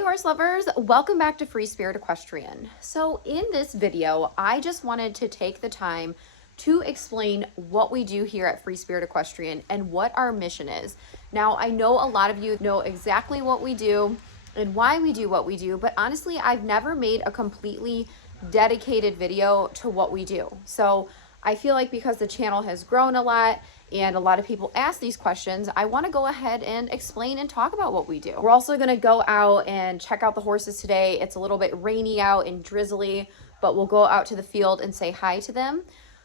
horse lovers, welcome back to Free Spirit Equestrian. So in this video, I just wanted to take the time to explain what we do here at Free Spirit Equestrian and what our mission is. Now, I know a lot of you know exactly what we do and why we do what we do, but honestly, I've never made a completely dedicated video to what we do. So I feel like because the channel has grown a lot and a lot of people ask these questions, I want to go ahead and explain and talk about what we do. We're also going to go out and check out the horses today. It's a little bit rainy out and drizzly, but we'll go out to the field and say hi to them.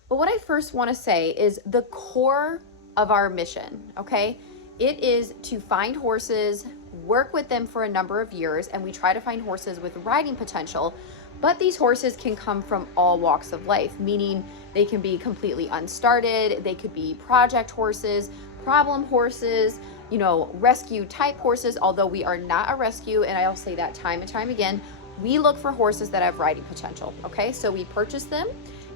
But what I first want to say is the core of our mission, okay? It is to find horses, work with them for a number of years, and we try to find horses with riding potential. But these horses can come from all walks of life, meaning they can be completely unstarted, they could be project horses, problem horses, rescue type horses, although we are not a rescue, and I'll say that time and time again, we look for horses that have riding potential, okay? So we purchase them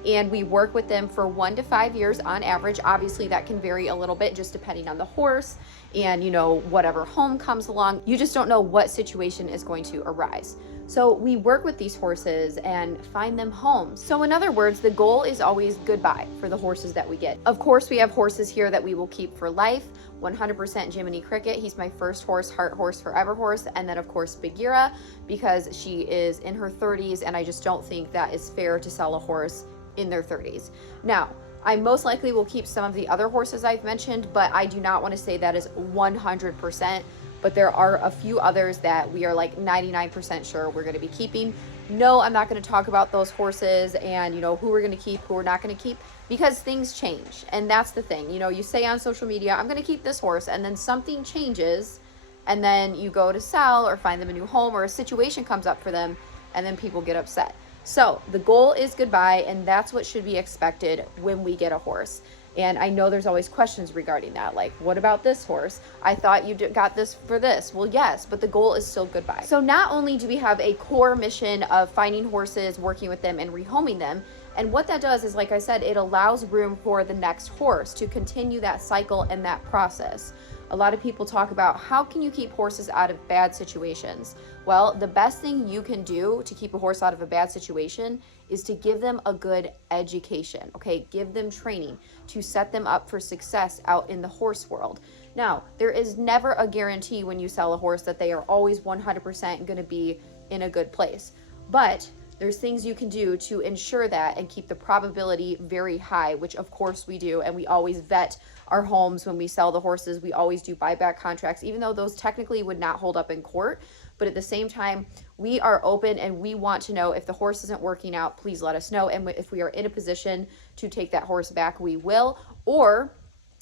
and we work with them for 1 to 5 years on average. Obviously that can vary a little bit just depending on the horse and whatever home comes along. You just don't know what situation is going to arise. So we work with these horses and find them homes. So in other words, the goal is always goodbye for the horses that we get. Of course, we have horses here that we will keep for life. 100% Jiminy Cricket. He's my first horse, heart horse, forever horse. And then of course, Bagheera, because she is in her 30s and I just don't think that is fair to sell a horse in their 30s. Now, I most likely will keep some of the other horses I've mentioned, but I do not want to say that is 100%. But there are a few others that we are like 99% sure we're going to be keeping. No, I'm not going to talk about those horses and who we're going to keep, who we're not going to keep, because things change. And that's the thing. You say on social media, I'm going to keep this horse, and then something changes, and then you go to sell or find them a new home, or a situation comes up for them, and then people get upset. So the goal is goodbye, and that's what should be expected when we get a horse. And I know there's always questions regarding that, like, what about this horse? I thought you got this for this. Well, yes, but the goal is still goodbye. So not only do we have a core mission of finding horses, working with them, and rehoming them, and what that does is, like I said, it allows room for the next horse to continue that cycle and that process. A lot of people talk about how can you keep horses out of bad situations? Well, the best thing you can do to keep a horse out of a bad situation is to give them a good education, okay? Give them training to set them up for success out in the horse world. Now, there is never a guarantee when you sell a horse that they are always 100% going to be in a good place. But there's things you can do to ensure that and keep the probability very high, which of course we do. And we always vet our homes when we sell the horses. We always do buyback contracts, even though those technically would not hold up in court. But at the same time, we are open and we want to know if the horse isn't working out, please let us know. And if we are in a position to take that horse back, we will. Or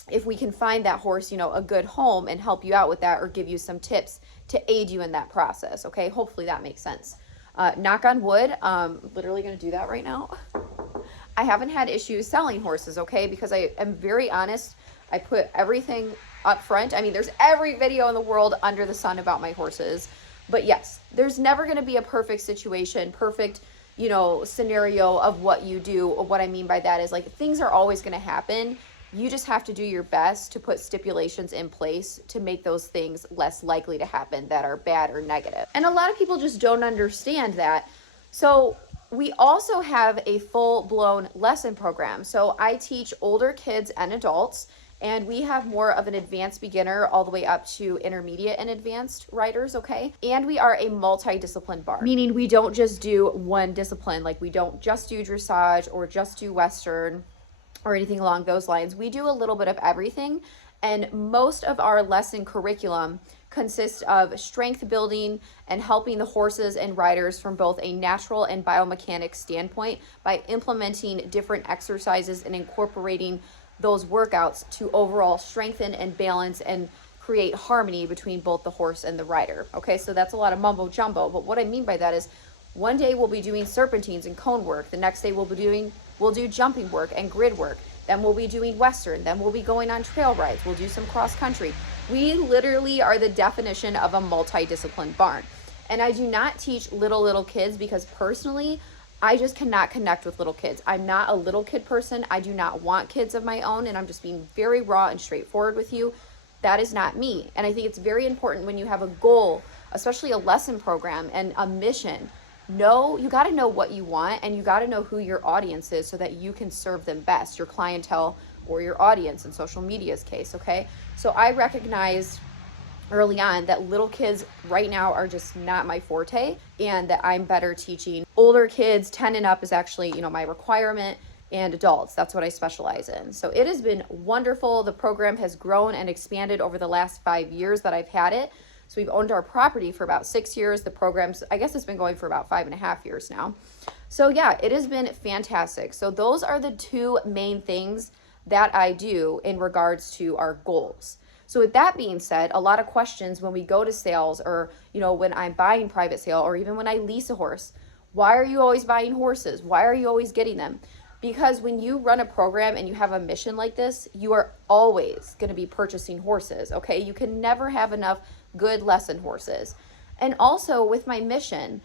if we can find that horse, a good home and help you out with that, or give you some tips to aid you in that process. Okay, hopefully that makes sense. Knock on wood, literally going to do that right now. I haven't had issues selling horses, okay, because I am very honest. I put everything up front. I mean, there's every video in the world under the sun about my horses. But yes, there's never going to be a perfect situation, perfect, scenario of what you do. What I mean by that is, like, things are always going to happen. You just have to do your best to put stipulations in place to make those things less likely to happen that are bad or negative. And a lot of people just don't understand that. So we also have a full-blown lesson program. So I teach older kids and adults, and we have more of an advanced beginner all the way up to intermediate and advanced riders, okay? And we are a multi-discipline barn, meaning we don't just do one discipline. Like, we don't just do dressage or just do Western or anything along those lines. We do a little bit of everything, and most of our lesson curriculum consists of strength building and helping the horses and riders from both a natural and biomechanics standpoint by implementing different exercises and incorporating those workouts to overall strengthen and balance and create harmony between both the horse and the rider. Okay, so that's a lot of mumbo jumbo, but what I mean by that is one day we'll be doing serpentines and cone work. The next day we'll do jumping work and grid work. Then we'll be doing Western. Then we'll be going on trail rides. We'll do some cross country. We literally are the definition of a multi-discipline barn. And I do not teach little kids because personally, I just cannot connect with little kids. I'm not a little kid person. I do not want kids of my own, and I'm just being very raw and straightforward with you. That is not me. And I think it's very important when you have a goal especially a lesson program and a mission, you got to know what you want, and you got to know who your audience is so that you can serve them best, your clientele or your audience in social media's case. Okay. So I recognized early on that little kids right now are just not my forte, and that I'm better teaching older kids. 10 and up is actually, my requirement, and adults. That's what I specialize in. So it has been wonderful. The program has grown and expanded over the last 5 years that I've had it. So we've owned our property for about 6 years. The program's, I guess it's been going for about 5.5 years now. So yeah, it has been fantastic. So those are the two main things that I do in regards to our goals. So with that being said, a lot of questions when we go to sales, or, when I'm buying private sale, or even when I lease a horse, why are you always buying horses? Why are you always getting them? Because when you run a program and you have a mission like this, you are always going to be purchasing horses, okay? You can never have enough good lesson horses. And also with my mission,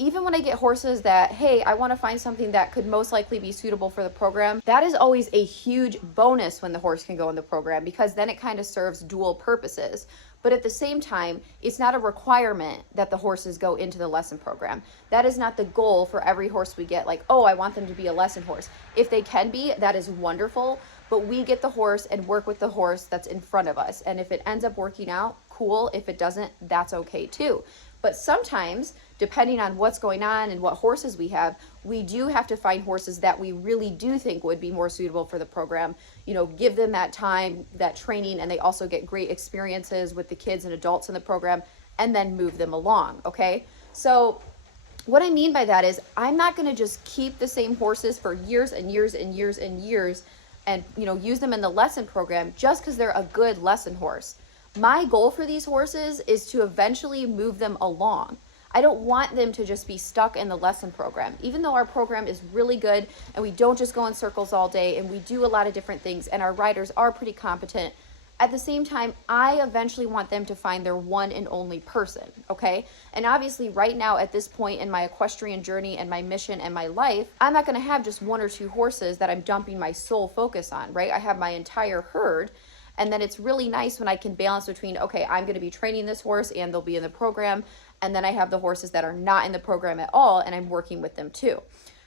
even when I get horses that, hey, I want to find something that could most likely be suitable for the program, that is always a huge bonus when the horse can go in the program, because then it kind of serves dual purposes. But at the same time, it's not a requirement that the horses go into the lesson program. That is not the goal for every horse we get, like, oh, I want them to be a lesson horse. If they can be, that is wonderful, but we get the horse and work with the horse that's in front of us. And if it ends up working out, cool. If it doesn't, that's okay too. But sometimes, depending on what's going on and what horses we have, we do have to find horses that we really do think would be more suitable for the program, give them that time, that training, and they also get great experiences with the kids and adults in the program, and then move them along, okay? So what I mean by that is, I'm not going to just keep the same horses for years and years and years and years and, use them in the lesson program just because they're a good lesson horse. My goal for these horses is to eventually move them along. I don't want them to just be stuck in the lesson program. Even though our program is really good and we don't just go in circles all day and we do a lot of different things and our riders are pretty competent, at the same time, I eventually want them to find their one and only person, okay? And obviously right now at this point in my equestrian journey and my mission and my life, I'm not gonna have just one or two horses that I'm dumping my sole focus on, right? I have my entire herd. And then it's really nice when I can balance between, okay, I'm going to be training this horse and they'll be in the program. And then I have the horses that are not in the program at all, and I'm working with them too.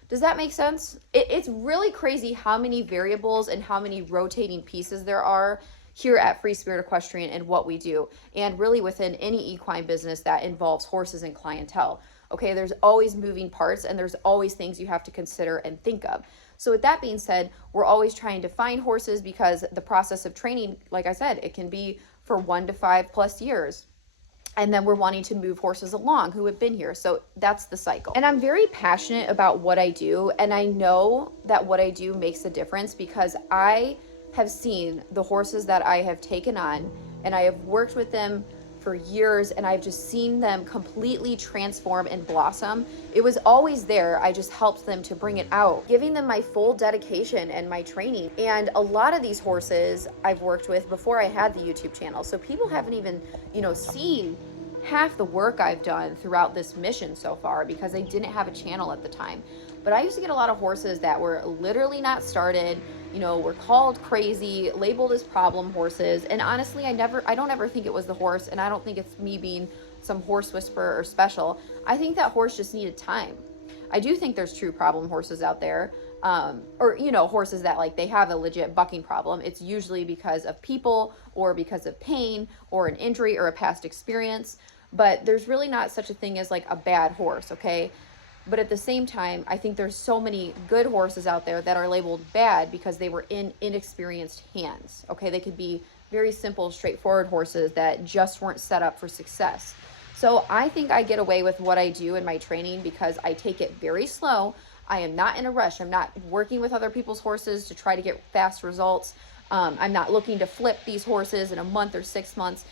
Does that make sense? It's really crazy how many variables and how many rotating pieces there are here at Free Spirit Equestrian and what we do. And really within any equine business that involves horses and clientele. Okay, there's always moving parts and there's always things you have to consider and think of. So with that being said, we're always trying to find horses because the process of training, like I said, it can be for 1 to 5+ years. And then we're wanting to move horses along who have been here. So that's the cycle. And I'm very passionate about what I do. And I know that what I do makes a difference because I have seen the horses that I have taken on and I have worked with them for years, and I've just seen them completely transform and blossom. It was always there. I just helped them to bring it out, giving them my full dedication and my training. And a lot of these horses I've worked with before I had the YouTube channel. So people haven't even, seen half the work I've done throughout this mission so far because I didn't have a channel at the time. But I used to get a lot of horses that were literally not started, were called crazy, labeled as problem horses. And honestly, I don't ever think it was the horse, and I don't think it's me being some horse whisperer or special. I think that horse just needed time. I do think there's true problem horses out there, or horses that like they have a legit bucking problem. It's usually because of people or because of pain or an injury or a past experience. But there's really not such a thing as like a bad horse, okay? But at the same time, I think there's so many good horses out there that are labeled bad because they were in inexperienced hands, okay? They could be very simple, straightforward horses that just weren't set up for success. So I think I get away with what I do in my training because I take it very slow. I am not in a rush. I'm not working with other people's horses to try to get fast results. I'm not looking to flip these horses in a month or 6 months.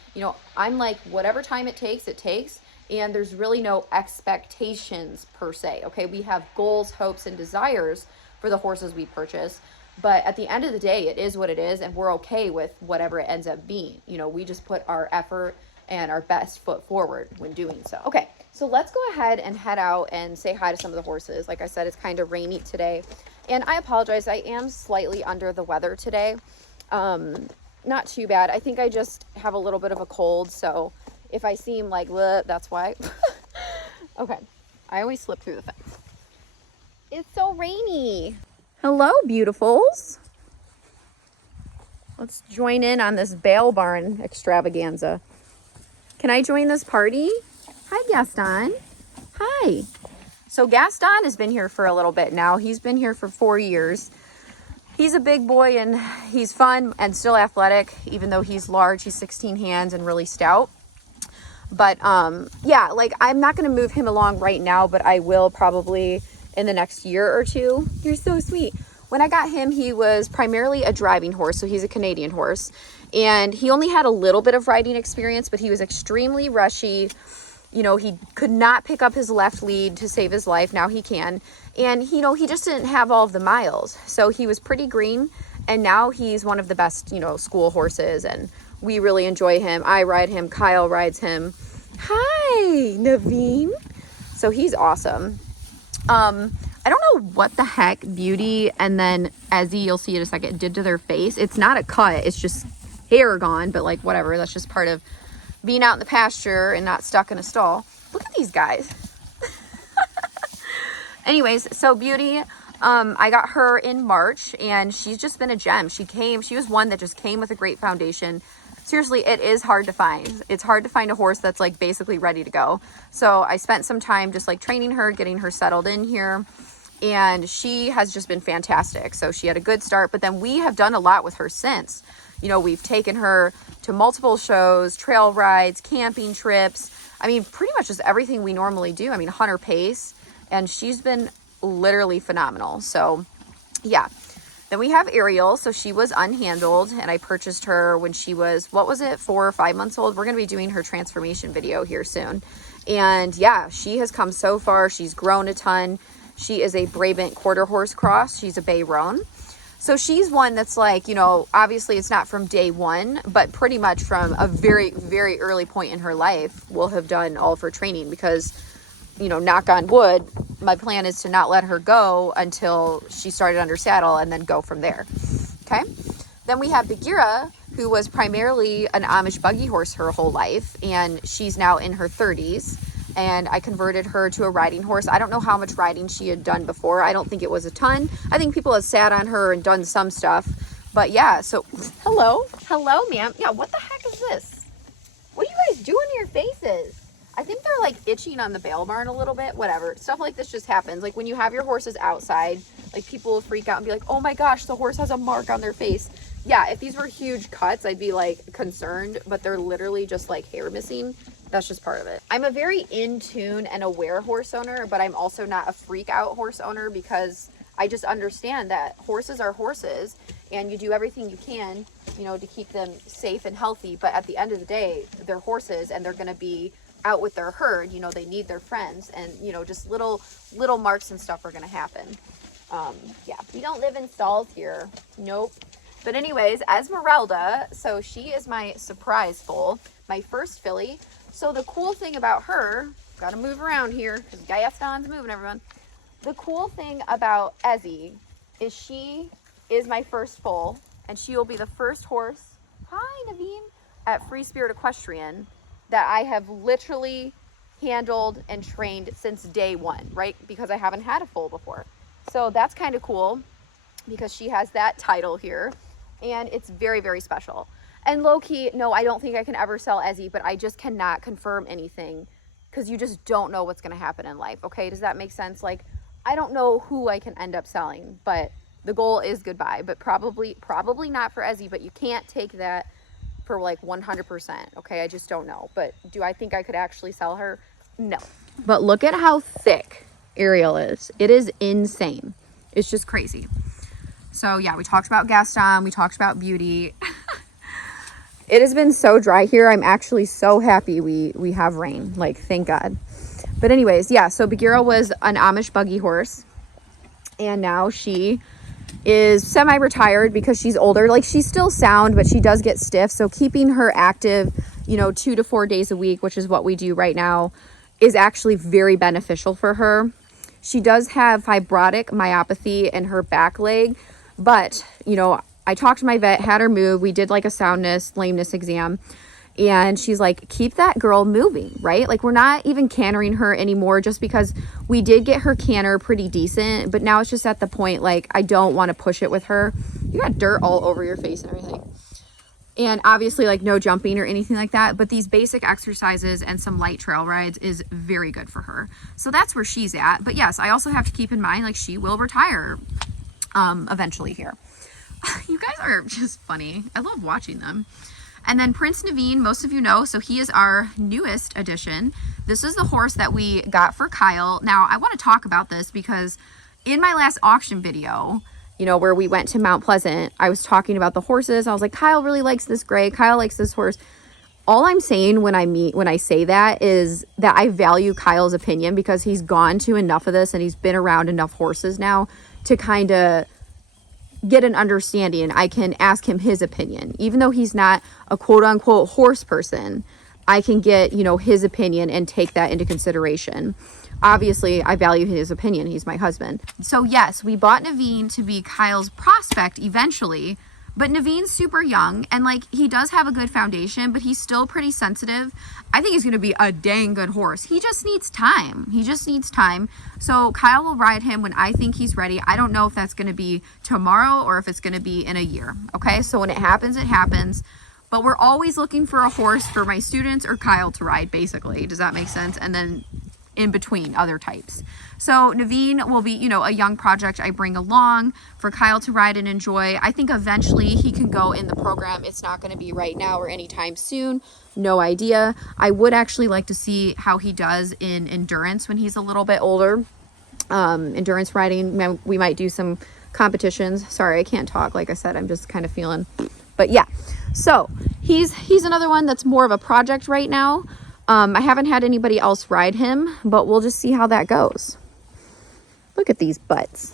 I'm like, whatever time it takes, and there's really no expectations per se, okay? We have goals, hopes, and desires for the horses we purchase, but at the end of the day, it is what it is, and we're okay with whatever it ends up being. We just put our effort and our best foot forward when doing so. Okay, so let's go ahead and head out and say hi to some of the horses. Like I said, it's kind of rainy today, and I apologize, I am slightly under the weather today. Not too bad. I think I just have a little bit of a cold, so If I seem like, bleh, that's why. Okay. I always slip through the fence. It's so rainy. Hello, beautifuls. Let's join in on this bale barn extravaganza. Can I join this party? Hi, Gaston. Hi. So Gaston has been here for a little bit now. He's been here for 4 years. He's a big boy and he's fun and still athletic, even though he's large. He's 16 hands and really stout. But yeah, like I'm not going to move him along right now, but I will probably in the next year or two. You're so sweet. When I got him, he was primarily a driving horse. So he's a Canadian horse and he only had a little bit of riding experience, but he was extremely rushy. You know, he could not pick up his left lead to save his life. Now he can. And, you know, he just didn't have all of the miles. So he was pretty green. And now he's one of the best, you know, school horses. And we really enjoy him. I ride him. Kyle rides him. Hi, Naveen. So he's awesome. I don't know what the heck Beauty and then Ezzy, you'll see in a second, did to their face. It's not a cut. It's just hair gone. But like, whatever. That's just part of being out in the pasture and not stuck in a stall. Look at these guys. Anyways, so Beauty, I got her in March and she's just been a gem. She was one that just came with a great foundation. Seriously, it is hard to find. It's hard to find a horse that's like basically ready to go. So I spent some time just like training her, getting her settled in here. And she has just been fantastic. So she had a good start, but then we have done a lot with her since. You know, we've taken her to multiple shows, trail rides, camping trips. I mean, pretty much just everything we normally do. I mean, hunter pace, and she's been literally phenomenal. So yeah. Then we have Ariel. So she was unhandled and I purchased her when she was, 4 or 5 months old. We're going to be doing her transformation video here soon. And yeah, she has come so far. She's grown a ton. She is a Brabant quarter horse cross. She's a Bay Roan. So she's one that's like, you know, obviously it's not from day one, but pretty much from a very, very early point in her life, we'll have done all of her training because, you know, knock on wood, my plan is to not let her go until she started under saddle and then go from there. Okay. Then we have Bagheera, who was primarily an Amish buggy horse her whole life. And she's now in her 30s. And I converted her to a riding horse. I don't know how much riding she had done before. I don't think it was a ton. I think people have sat on her and done some stuff. But yeah, so hello, ma'am. Yeah, what the heck is this? What are you guys doing to your faces? I think they're like itching on the bale barn a little bit. Whatever. Stuff like this just happens. Like when you have your horses outside, like people will freak out and be like, oh my gosh, the horse has a mark on their face. Yeah, if these were huge cuts, I'd be like concerned, but they're literally just like hair missing. That's just part of it. I'm a very in tune and aware horse owner, but I'm also not a freak out horse owner because I just understand that horses are horses and you do everything you can, you know, to keep them safe and healthy. But at the end of the day, they're horses and they're going to be out with their herd. You know, they need their friends and, you know, just little marks and stuff are going to happen. Yeah, we don't live in stalls here. Nope. But anyways, Esmeralda, so she is my surprise foal, my first filly. So the cool thing about her, gotta move around here because Gaston's moving, everyone. The cool thing about Ezzy is she is my first foal and she will be the first horse, hi Naveen, at Free Spirit Equestrian that I have literally handled and trained since day one, right? Because I haven't had a foal before. So that's kind of cool because she has that title here and it's very, very special. And low-key, no, I don't think I can ever sell Ezzy, but I just cannot confirm anything because you just don't know what's going to happen in life, okay? Does that make sense? Like, I don't know who I can end up selling, but the goal is goodbye. But probably not for Ezzy, but you can't take that for like 100%, okay? I just don't know. But do I think I could actually sell her? No. But look at how thick Ariel is. It is insane. It's just crazy. So, yeah, we talked about Gaston. We talked about Beauty. It has been so dry here. I'm actually so happy we have rain. Like, thank God. But anyways, yeah, so Bagheera was an Amish buggy horse. And now she is semi-retired because she's older. Like, she's still sound, but she does get stiff. So keeping her active, you know, 2 to 4 days a week, which is what we do right now, is actually very beneficial for her. She does have fibrotic myopathy in her back leg. But, you know, I talked to my vet, had her move. We did like a soundness, lameness exam. And she's like, keep that girl moving, right? Like, we're not even cantering her anymore, just because we did get her canter pretty decent, but now it's just at the point, like, I don't want to push it with her. You got dirt all over your face and everything. And obviously, like, no jumping or anything like that, but these basic exercises and some light trail rides is very good for her. So that's where she's at. But yes, I also have to keep in mind, like, she will retire eventually here. You guys are just funny. I love watching them. And then Prince Naveen, most of you know, so he is our newest addition. This is the horse that we got for Kyle. Now, I want to talk about this because in my last auction video, you know, where we went to Mount Pleasant, I was talking about the horses. I was like, Kyle really likes this gray. Kyle likes this horse. All I'm saying when I say that is that I value Kyle's opinion, because he's gone to enough of this and he's been around enough horses now to kind of get an understanding. I can ask him his opinion. Even though he's not a quote unquote horse person, I can get, you know, his opinion and take that into consideration. Obviously, I value his opinion. He's my husband. So yes, we bought Naveen to be Kyle's prospect eventually, but Naveen's super young and, like, he does have a good foundation, but he's still pretty sensitive. I think he's going to be a dang good horse. He just needs time. He just needs time. So Kyle will ride him when I think he's ready. I don't know if that's going to be tomorrow or if it's going to be in a year. Okay, so when it happens, it happens. But we're always looking for a horse for my students or Kyle to ride, basically. Does that make sense? And then in between other types. So Naveen will be, you know, a young project I bring along for Kyle to ride and enjoy. I think eventually he can go in the program. It's not going to be right now or anytime soon. No idea. I would actually like to see how he does in endurance when he's a little bit older. Endurance riding, we might do some competitions. Sorry, I can't talk. Like I said, I'm just kind of feeling, but yeah. So he's another one that's more of a project right now. I haven't had anybody else ride him, but we'll just see how that goes. Look at these butts.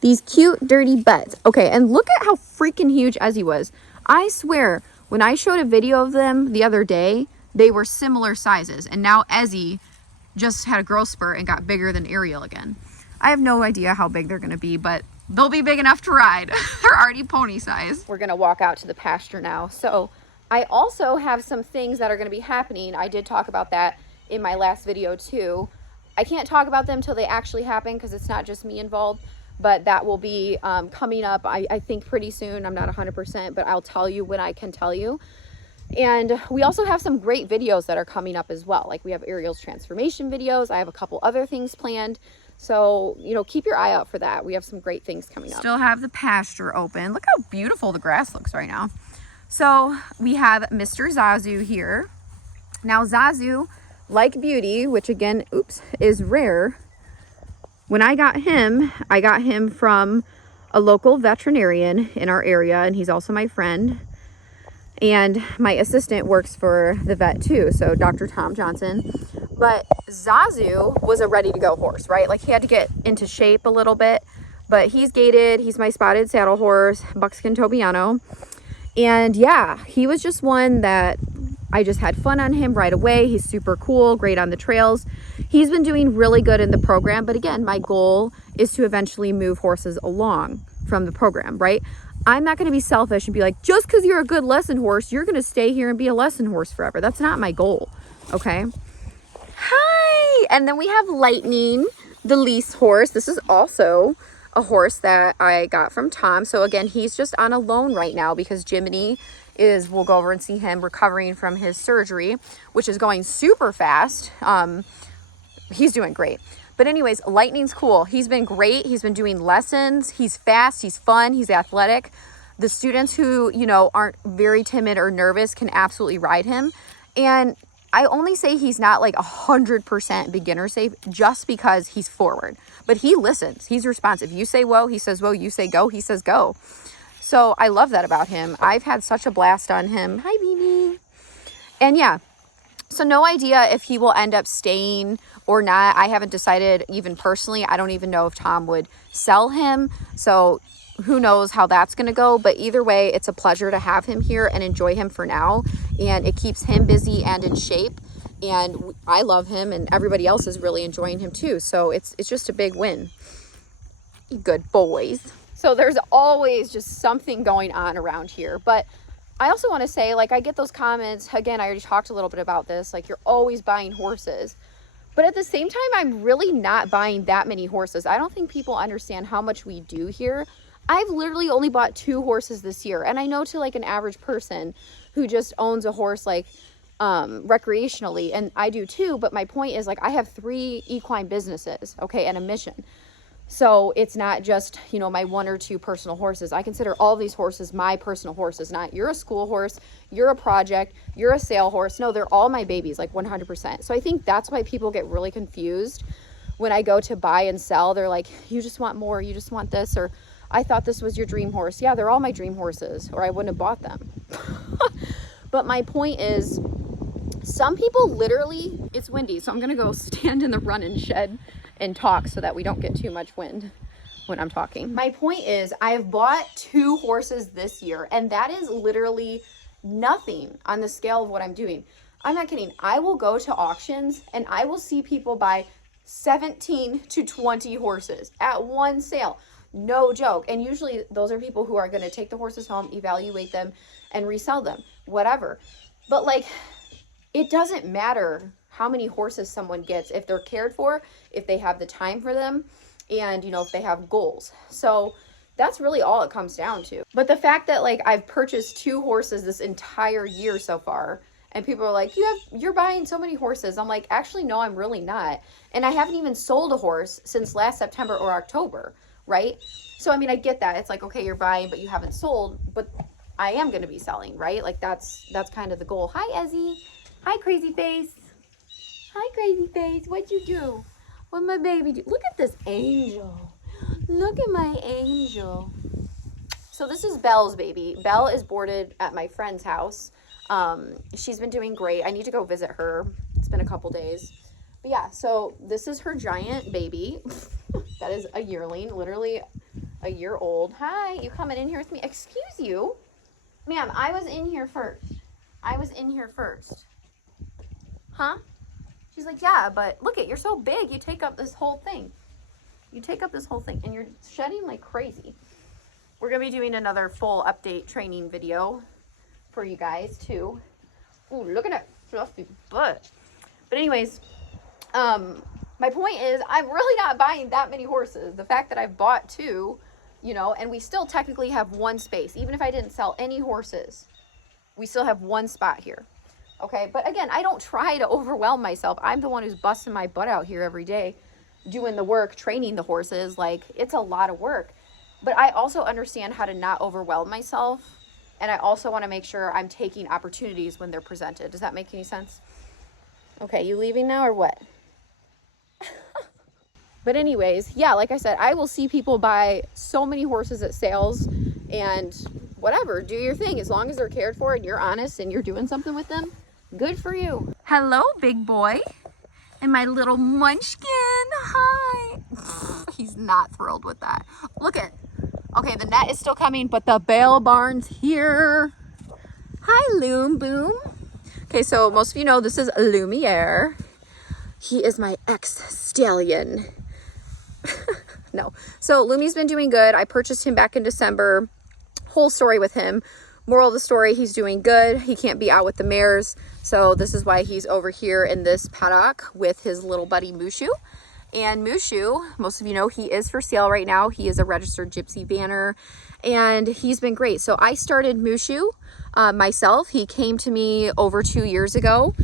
These cute, dirty butts. Okay, and look at how freaking huge Ezzy was. I swear, when I showed a video of them the other day, they were similar sizes. And now Ezzy just had a growth spurt and got bigger than Ariel again. I have no idea how big they're going to be, but they'll be big enough to ride. They're already pony size. We're going to walk out to the pasture now. So I also have some things that are going to be happening. I did talk about that in my last video too. I can't talk about them till they actually happen because it's not just me involved, but that will be coming up, I think, pretty soon. I'm not 100%, but I'll tell you when I can tell you. And we also have some great videos that are coming up as well. Like, we have Ariel's transformation videos. I have a couple other things planned. So, you know, keep your eye out for that. We have some great things coming up. Still have the pasture open. Look how beautiful the grass looks right now. So we have Mr. Zazu here. Now Zazu, like Beauty, which again, oops, is rare. When I got him from a local veterinarian in our area, and he's also my friend. And my assistant works for the vet too, so Dr. Tom Johnson. But Zazu was a ready-to-go horse, right? Like, he had to get into shape a little bit, but he's gaited. He's my spotted saddle horse, Buckskin Tobiano. And yeah, he was just one that I just had fun on him right away. He's super cool, great on the trails. He's been doing really good in the program, but again, my goal is to eventually move horses along from the program, right? I'm not going to be selfish and be like, just because you're a good lesson horse, you're going to stay here and be a lesson horse forever. That's not my goal, okay? Hi! And then we have Lightning, the lease horse. This is also a horse that I got from Tom. So again, he's just on a loan right now because Jiminy we'll go over and see him recovering from his surgery, which is going super fast. He's doing great. But anyways, Lightning's cool. He's been great. He's been doing lessons. He's fast. He's fun. He's athletic. The students who, you know, aren't very timid or nervous can absolutely ride him. And I only say he's not like 100% beginner safe just because he's forward. But he listens. He's responsive. You say whoa, he says whoa. You say go, he says go. So I love that about him. I've had such a blast on him. Hi, BB. And yeah, so no idea if he will end up staying or not. I haven't decided even personally. I don't even know if Tom would sell him. So who knows how that's going to go. But either way, it's a pleasure to have him here and enjoy him for now. And it keeps him busy and in shape. And I love him and everybody else is really enjoying him too. So it's just a big win. Good boys. So there's always just something going on around here. But I also want to say, like, I get those comments, again, I already talked a little bit about this, like, you're always buying horses. But at the same time, I'm really not buying that many horses. I don't think people understand how much we do here. I've literally only bought 2 horses this year. And I know to like an average person who just owns a horse like recreationally, and I do too, but my point is, like, I have 3 equine businesses, okay, and a mission. So it's not just, you know, my 1 or 2 personal horses. I consider all these horses my personal horses. Not you're a school horse, you're a project, you're a sale horse. No, they're all my babies, like 100%. So I think that's why people get really confused when I go to buy and sell. They're like, you just want more, you just want this, or I thought this was your dream horse. Yeah, they're all my dream horses, or I wouldn't have bought them. But my point is, some people literally, it's windy, so I'm gonna go stand in the run-in shed and talk so that we don't get too much wind when I'm talking. My point is, I've bought 2 horses this year, and that is literally nothing on the scale of what I'm doing. I'm not kidding. I will go to auctions and I will see people buy 17 to 20 horses at one sale. No joke. And usually those are people who are going to take the horses home, evaluate them, and resell them, whatever. But like, it doesn't matter how many horses someone gets if they're cared for, if they have the time for them, and, you know, if they have goals. So that's really all it comes down to. But the fact that, like, I've purchased 2 horses this entire year so far, and people are like, you're buying so many horses. I'm like, actually, no, I'm really not. And I haven't even sold a horse since last September or October, right? So, I mean, I get that. It's like, okay, you're buying, but you haven't sold, but I am going to be selling, right? Like, that's kind of the goal. Hi, Ezzy. Hi, crazy face. Hi, crazy face. What'd you do? What'd my baby do? Look at this angel. Look at my angel. So this is Belle's baby. Belle is boarded at my friend's house. She's been doing great. I need to go visit her. It's been a couple days. But yeah, so this is her giant baby. That is a yearling, literally a year old. Hi, you coming in here with me? Excuse you. Ma'am, I was in here first. I was in here first. Huh? She's like, yeah, but look it, you're so big. You take up this whole thing. You take up this whole thing and you're shedding like crazy. We're going to be doing another full update training video for you guys too. Ooh, look at that fluffy butt. But anyways, my point is, I'm really not buying that many horses. The fact that I've bought 2, you know, and we still technically have 1 space. Even if I didn't sell any horses, we still have 1 spot here. Okay, but again, I don't try to overwhelm myself. I'm the one who's busting my butt out here every day, doing the work, training the horses. Like, it's a lot of work. But I also understand how to not overwhelm myself. And I also want to make sure I'm taking opportunities when they're presented. Does that make any sense? Okay, you leaving now or what? But anyways, yeah, like I said, I will see people buy so many horses at sales, and whatever, do your thing. As long as they're cared for and you're honest and you're doing something with them, good for you. Hello, big boy. And my little munchkin. Hi. He's not thrilled with that. Look at, okay, the net is still coming, but the bail barn's here. Hi, Loom Boom. Okay, so most of you know this is Lumiere. He is my ex-stallion. No. So Lumi's been doing good. I purchased him back in December. Whole story with him. Moral of the story, he's doing good. He can't be out with the mares. So this is why he's over here in this paddock with his little buddy Mushu. And Mushu, most of you know, he is for sale right now. He is a registered gypsy banner and he's been great. So I started Mushu myself. He came to me over 2 years ago,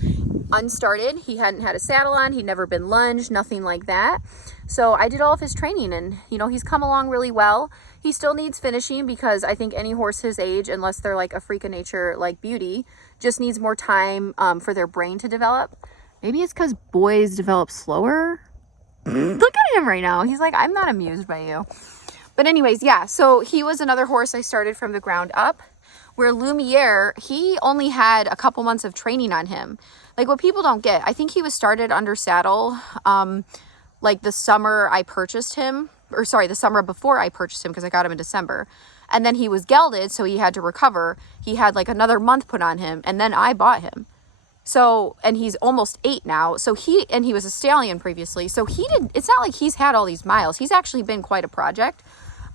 unstarted. He hadn't had a saddle on. He'd never been lunged, nothing like that. So I did all of his training and, you know, he's come along really well. He still needs finishing because I think any horse his age, unless they're like a freak of nature like Beauty, just needs more time for their brain to develop. Maybe it's because boys develop slower. Look at him right now. He's like, I'm not amused by you. But anyways, yeah, so he was another horse I started from the ground up, where Lumiere, he only had a couple months of training on him. Like, what people don't get, I think he was started under saddle like the summer I purchased him, or sorry, the summer before I purchased him, because I got him in December. And then he was gelded, so he had to recover. He had like another month put on him, and then I bought him. So, and he's almost 8 now. So he was a stallion previously. So it's not like he's had all these miles. He's actually been quite a project,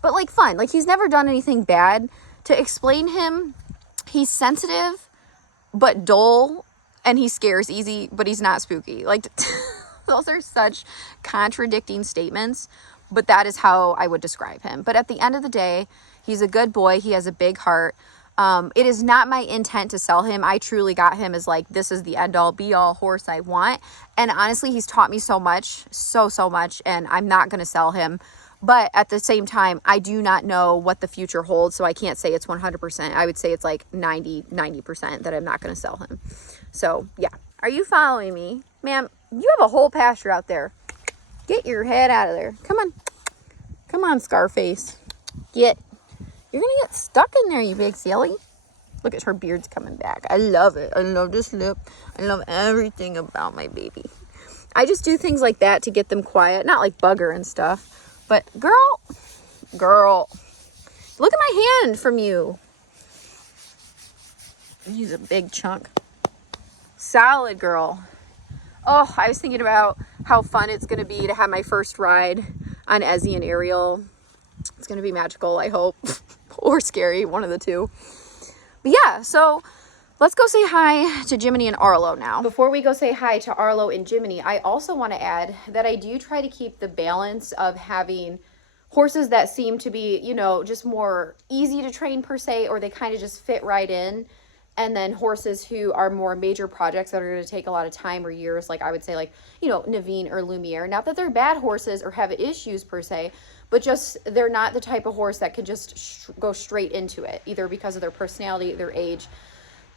but like fun. Like, he's never done anything bad. To explain him, He's sensitive, but dull, and he scares easy, but he's not spooky. Like, those are such contradicting statements, but that is how I would describe him. But at the end of the day, he's a good boy. He has a big heart. It is not my intent to sell him. I truly got him as like, this is the end all be all horse I want. And honestly, he's taught me so much, so much, and I'm not going to sell him. But at the same time, I do not know what the future holds. So I can't say it's 100%. I would say it's like 90% that I'm not going to sell him. So yeah. Are you following me? Ma'am, you have a whole pasture out there. Get your head out of there. Come on. Come on, Scarface. Get. You're going to get stuck in there, you big silly. Look at her beard's coming back. I love it. I love this lip. I love everything about my baby. I just do things like that to get them quiet. Not like bugger and stuff. But girl, look at my hand from you. He's a big chunk. Solid girl. Oh, I was thinking about how fun it's going to be to have my first ride on Ezzy and Ariel. It's going to be magical, I hope. Or scary, one of the two. But yeah, so let's go say hi to Jiminy and Arlo now. Before we go say hi to Arlo and Jiminy, I also want to add that I do try to keep the balance of having horses that seem to be, you know, just more easy to train per se, or they kind of just fit right in. And then horses who are more major projects that are going to take a lot of time or years, like I would say, like, you know, Naveen or Lumiere. Not that they're bad horses or have issues per se, but just they're not the type of horse that can just go straight into it, either because of their personality, their age,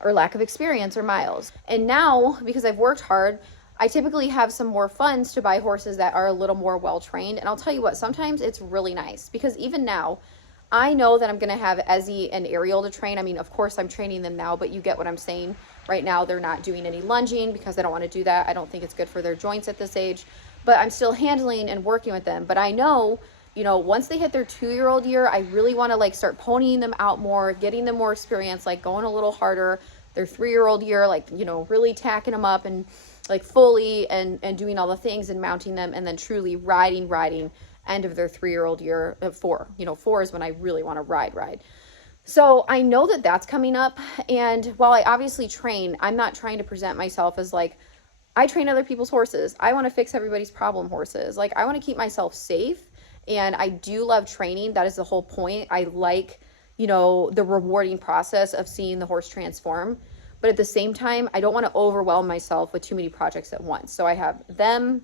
or lack of experience or miles. And now, because I've worked hard, I typically have some more funds to buy horses that are a little more well-trained. And I'll tell you what, sometimes it's really nice, because even now, I know that I'm going to have Ezzy and Ariel to train. I mean, of course, I'm training them now, but you get what I'm saying. Right now, they're not doing any lunging because I don't want to do that. I don't think it's good for their joints at this age. But I'm still handling and working with them. But I know, you know, once they hit their 2-year-old year, I really want to like start ponying them out more, getting them more experience, like going a little harder. Their 3-year-old year, like, you know, really tacking them up and like fully and doing all the things and mounting them, and then truly riding end of their 3-year-old year. 4, you know, 4 is when I really want to ride. So I know that that's coming up. And while I obviously train, I'm not trying to present myself as like, I train other people's horses. I want to fix everybody's problem horses. Like, I want to keep myself safe. And I do love training. That is the whole point. I like, you know, the rewarding process of seeing the horse transform. But at the same time, I don't want to overwhelm myself with too many projects at once. So I have them.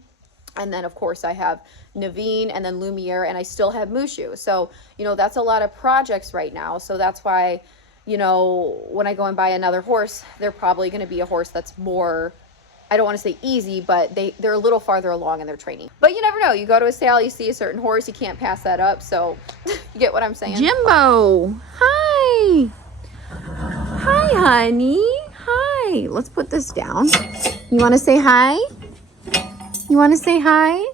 And then, of course, I have Naveen and then Lumiere, and I still have Mushu. So, you know, that's a lot of projects right now. So that's why, you know, when I go and buy another horse, they're probably going to be a horse that's more, I don't want to say easy, but they're a little farther along in their training. But you never know. You go to a sale, you see a certain horse, you can't pass that up. So you get what I'm saying? Jimbo, hi. Hi, honey. Hi. Let's put this down. You want to say hi? You want to say hi?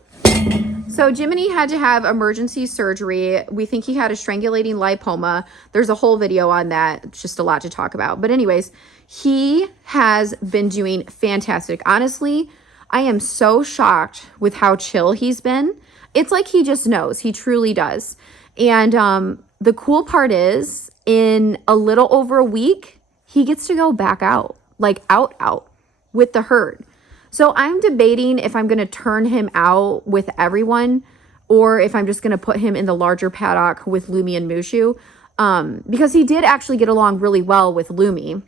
So Jiminy had to have emergency surgery. We think he had a strangulating lipoma. There's a whole video on that. It's just a lot to talk about. But anyways, he has been doing fantastic. Honestly, I am so shocked with how chill he's been. It's like he just knows. He truly does. And the cool part is, in a little over a week, he gets to go back out, like out with the herd. So I'm debating if I'm going to turn him out with everyone, or if I'm just going to put him in the larger paddock with Lumi and Mushu, because he did actually get along really well with Lumi.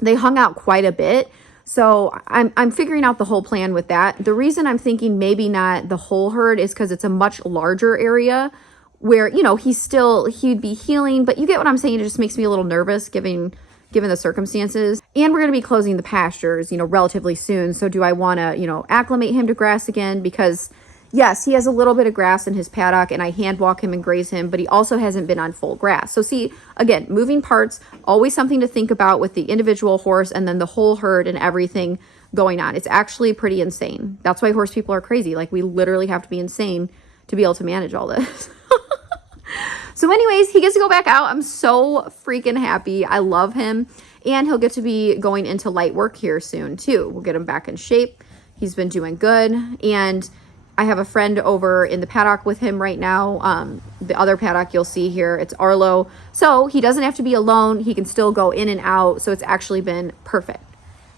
They hung out quite a bit. So I'm figuring out the whole plan with that. The reason I'm thinking maybe not the whole herd is because it's a much larger area where, you know, he'd be healing, but you get what I'm saying. It just makes me a little nervous given the circumstances. And we're going to be closing the pastures, you know, relatively soon. So do I want to, you know, acclimate him to grass again? Because yes, he has a little bit of grass in his paddock and I hand walk him and graze him, but he also hasn't been on full grass. So see, again, moving parts, always something to think about with the individual horse and then the whole herd and everything going on. It's actually pretty insane. That's why horse people are crazy. Like, we literally have to be insane to be able to manage all this. So anyways, he gets to go back out. I'm so freaking happy. I love him. And he'll get to be going into light work here soon too. We'll get him back in shape. He's been doing good. And I have a friend over in the paddock with him right now. The other paddock you'll see here, it's Arlo. So he doesn't have to be alone. He can still go in and out. So it's actually been perfect.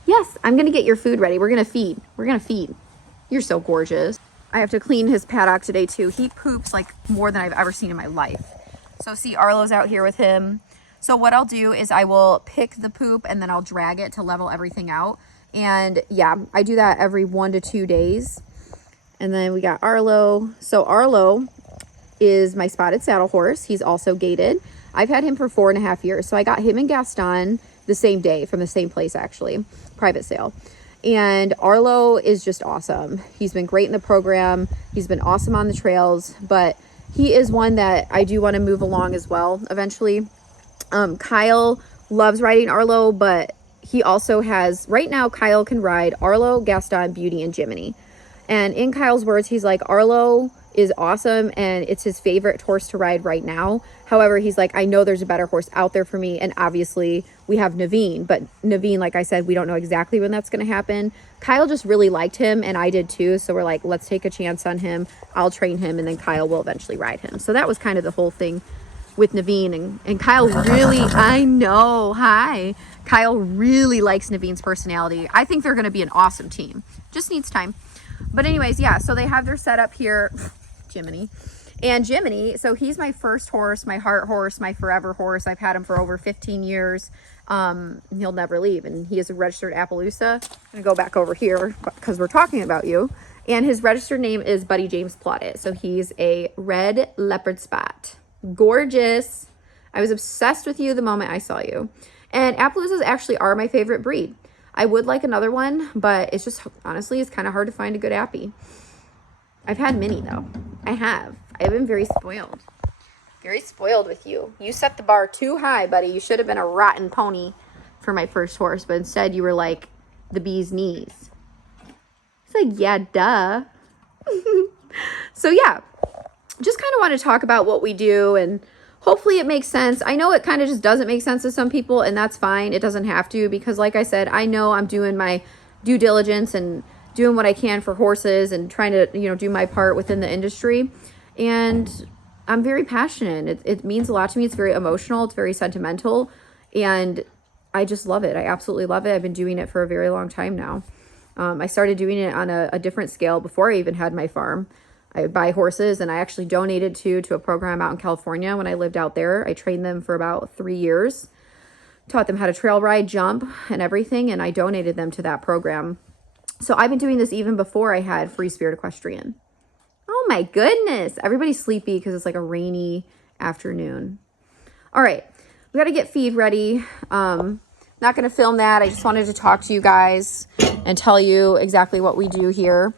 Yes, I'm going to get your food ready. We're going to feed. We're going to feed. You're so gorgeous. I have to clean his paddock today too. He poops like more than I've ever seen in my life. So see, Arlo's out here with him. So what I'll do is I will pick the poop and then I'll drag it to level everything out. And yeah, I do that every 1 to 2 days. And then we got Arlo. So Arlo is my spotted saddle horse. He's also gaited. I've had him for 4.5 years. So I got him and Gaston the same day from the same place, actually, private sale. And Arlo is just awesome. He's been great in the program. He's been awesome on the trails, but he is one that I do want to move along as well eventually. Kyle loves riding Arlo, but he also has, right now, Kyle can ride Arlo, Gaston, Beauty, and Jiminy. And in Kyle's words, he's like, Arlo is awesome and it's his favorite horse to ride right now. However, he's like, I know there's a better horse out there for me. And obviously we have Naveen, but Naveen, like I said, we don't know exactly when that's going to happen. Kyle just really liked him and I did too. So we're like, let's take a chance on him. I'll train him and then Kyle will eventually ride him. So that was kind of the whole thing with Naveen, and Kyle really, I know, hi. Kyle really likes Naveen's personality. I think they're going to be an awesome team. Just needs time. But anyways, yeah, so they have their setup here. Jiminy. And Jiminy, so he's my first horse, my heart horse, my forever horse. I've had him for over 15 years. He'll never leave. And he is a registered Appaloosa. I'm going to go back over here because we're talking about you. And his registered name is Buddy James Plaudit. So he's a red leopard spot. Gorgeous. I was obsessed with you the moment I saw you. And Appaloosas actually are my favorite breed. I would like another one, but it's just, honestly, it's kind of hard to find a good Appy. I've had many, though. I've been very spoiled. Very spoiled with you. You set the bar too high, buddy. You should have been a rotten pony for my first horse, but instead you were like the bee's knees. It's like, yeah, duh. So, yeah. Just kind of want to talk about what we do, and hopefully it makes sense. I know it kind of just doesn't make sense to some people, and that's fine. It doesn't have to, because like I said, I know I'm doing my due diligence and doing what I can for horses and trying to, do my part within the industry. And I'm very passionate. It means a lot to me. It's very emotional. It's very sentimental. And I just love it. I absolutely love it. I've been doing it for a very long time now. I started doing it on a different scale before I even had my farm. I would buy horses, and I actually donated to a program out in California when I lived out there. I trained them for about 3 years, taught them how to trail ride, jump, and everything, and I donated them to that program. So I've been doing this even before I had Free Spirit Equestrian. Oh my goodness. Everybody's sleepy because it's like a rainy afternoon. All right. We got to get feed ready. Not going to film that. I just wanted to talk to you guys and tell you exactly what we do here.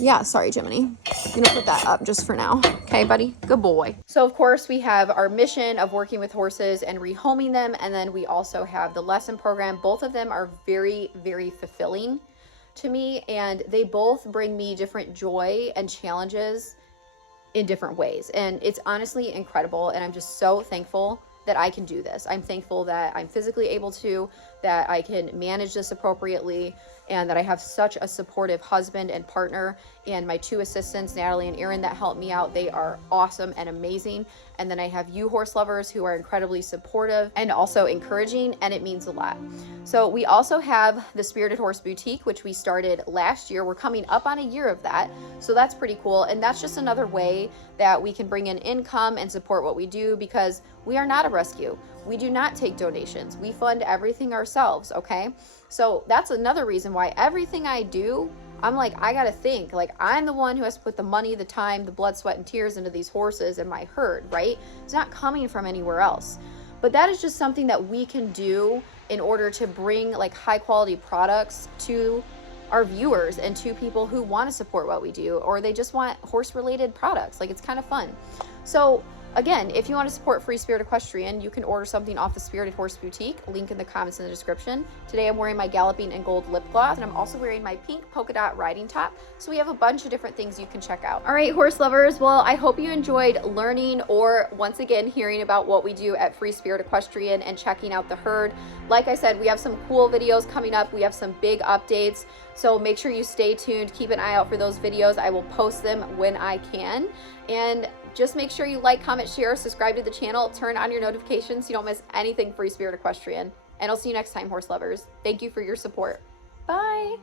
Yeah, sorry, Jiminy. I'm going to put that up just for now. Okay, buddy? Good boy. So, of course, we have our mission of working with horses and rehoming them. And then we also have the lesson program. Both of them are very, very fulfilling to me. And they both bring me different joy and challenges in different ways. And it's honestly incredible. And I'm just so thankful that I can do this. I'm thankful that I'm physically able to, that I can manage this appropriately, and that I have such a supportive husband and partner, and my 2 assistants, Natalie and Erin, that help me out. They are awesome and amazing. And then I have you horse lovers who are incredibly supportive and also encouraging, and it means a lot. So we also have the Spirited Horse Boutique, which we started last year. We're coming up on a year of that. So that's pretty cool. And that's just another way that we can bring in income and support what we do, because we are not a rescue. We do not take donations. We fund everything ourselves, okay? So that's another reason why everything I do, I'm like, I gotta think, like, I'm the one who has to put the money, the time, the blood, sweat, and tears into these horses and my herd, right? It's not coming from anywhere else. But that is just something that we can do in order to bring like high quality products to our viewers and to people who want to support what we do, or they just want horse related products. Like, it's kind of fun. So Again, if you want to support Free Spirit Equestrian, you can order something off the Spirited Horse Boutique, link in the comments in the description. Today I'm wearing my Galloping and Gold lip gloss, and I'm also wearing my pink polka dot riding top. So we have a bunch of different things you can check out. All right, horse lovers, well, I hope you enjoyed learning or once again hearing about what we do at Free Spirit Equestrian and checking out the herd. Like I said, we have some cool videos coming up. We have some big updates. So make sure you stay tuned. Keep an eye out for those videos. I will post them when I can. And just make sure you like, comment, share, subscribe to the channel, turn on your notifications so you don't miss anything Free Spirit Equestrian. And I'll see you next time, horse lovers. Thank you for your support. Bye.